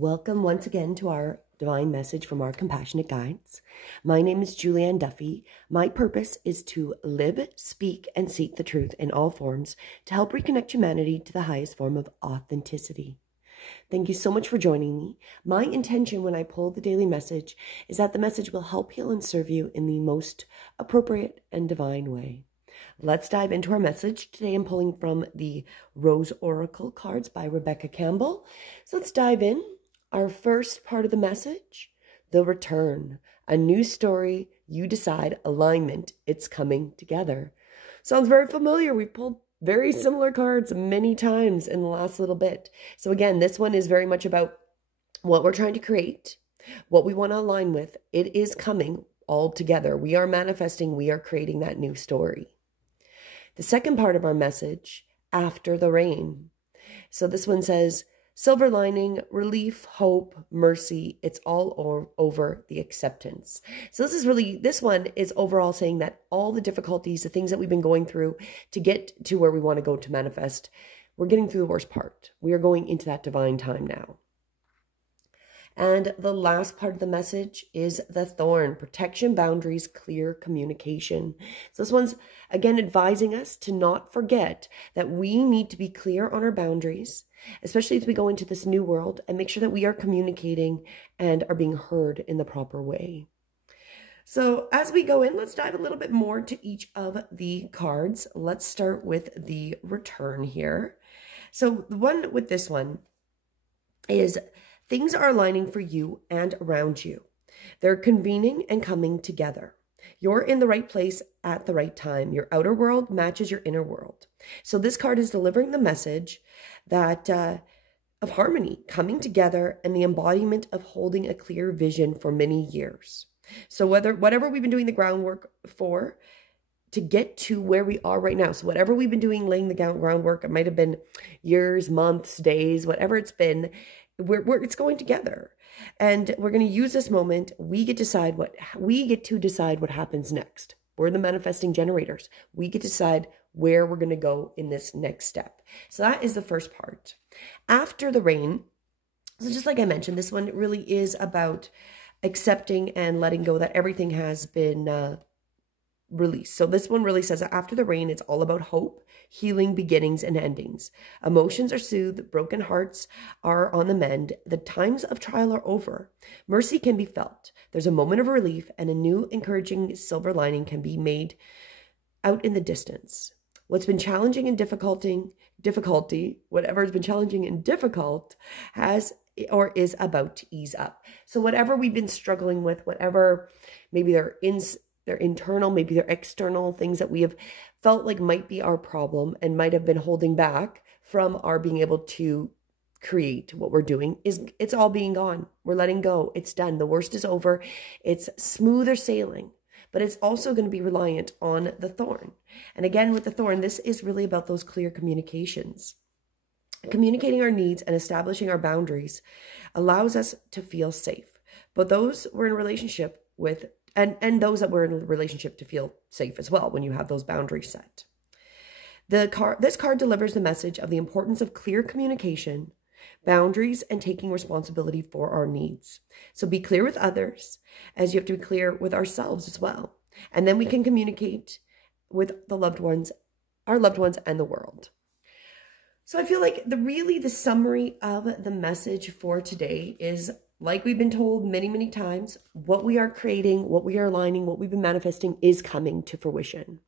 Welcome once again to our divine message from our compassionate guides. My name is Julianne Duffy. My purpose is to live, speak, and seek the truth in all forms to help reconnect humanity to the highest form of authenticity. Thank you so much for joining me. My intention when I pull the daily message is that the message will help heal and serve you in the most appropriate and divine way. Let's dive into our message. Today I'm pulling from the Rose Oracle cards by Rebecca Campbell. So let's dive in. Our first part of the message, the return, a new story, you decide, alignment, it's coming together. Sounds very familiar. We've pulled very similar cards many times in the last little bit. So again, this one is very much about what we're trying to create, what we want to align with. It is coming all together. We are manifesting, we are creating that new story. The second part of our message, after the rain. So this one says, silver lining, relief, hope, mercy, it's all over the acceptance. So this one is overall saying that all the difficulties, the things that we've been going through to get to where we want to go to manifest, we're getting through the worst part. We are going into that divine time now. And the last part of the message is the thorn, protection, boundaries, clear communication. So this one's, again, advising us to not forget that we need to be clear on our boundaries, especially as we go into this new world, and make sure that we are communicating and are being heard in the proper way. So as we go in, let's dive a little bit more to each of the cards. Let's start with the return here. So the one with this one is things are aligning for you and around you. They're convening and coming together. You're in the right place at the right time. Your outer world matches your inner world. So this card is delivering the message that of harmony, coming together, and the embodiment of holding a clear vision for many years. So whatever we've been doing the groundwork for to get to where we are right now. So whatever we've been doing, laying the groundwork, it might have been years, months, days, whatever it's been, it's going together, and we're going to use this moment. We get to decide what happens next. We're the manifesting generators. We get to decide where we're going to go in this next step. So that is the first part. After the rain, so just like I mentioned, this one really is about accepting and letting go that everything has been released. So this one really says that after the rain, it's all about hope, healing, beginnings, and endings. Emotions are soothed, broken hearts are on the mend, the times of trial are over. Mercy can be felt. There's a moment of relief, and a new encouraging silver lining can be made out in the distance. What's been challenging and difficulty, whatever has been challenging and difficult has or is about to ease up. So whatever we've been struggling with, whatever maybe they're internal, maybe they're external things that we have felt like might be our problem and might have been holding back from our being able to create what we're doing, it's all being gone. We're letting go. It's done. The worst is over. It's smoother sailing, but it's also going to be reliant on the thorn. And again, with the thorn, this is really about those clear communications. Communicating our needs and establishing our boundaries allows us to feel safe. But those we're in a relationship with, and those that were in a relationship to feel safe as well when you have those boundaries set. This card delivers the message of the importance of clear communication, boundaries, and taking responsibility for our needs. So be clear with others as you have to be clear with ourselves as well. And then we can communicate with the loved ones, our loved ones, and the world. So I feel like the summary of the message for today is, like we've been told many, many times, what we are creating, what we are aligning, what we've been manifesting is coming to fruition.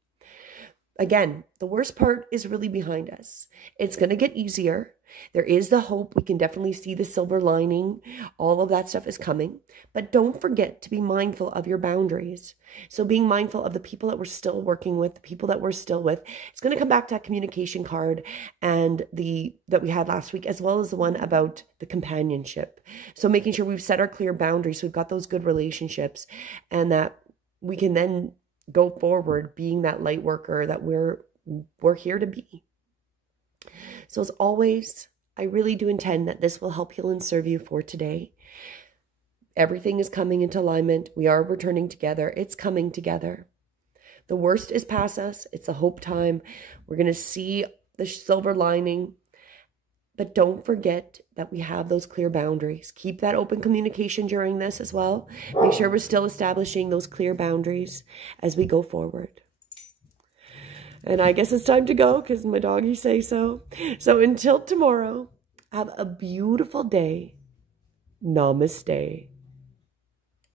Again, the worst part is really behind us. It's going to get easier. There is the hope. We can definitely see the silver lining. All of that stuff is coming. But don't forget to be mindful of your boundaries. So being mindful of the people that we're still working with, the people that we're still with. It's going to come back to that communication card and that we had last week, as well as the one about the companionship. So making sure we've set our clear boundaries. So we've got those good relationships, and that we can then go forward being that light worker that we're here to be. So as always, I really do intend that this will help heal and serve you for today. Everything is coming into alignment. We are returning together. It's coming together. The worst is past us. It's a hope time. We're going to see the silver lining. But don't forget that we have those clear boundaries. Keep that open communication during this as well. Make sure we're still establishing those clear boundaries as we go forward. And I guess it's time to go because my doggies say so. So until tomorrow, have a beautiful day. Namaste.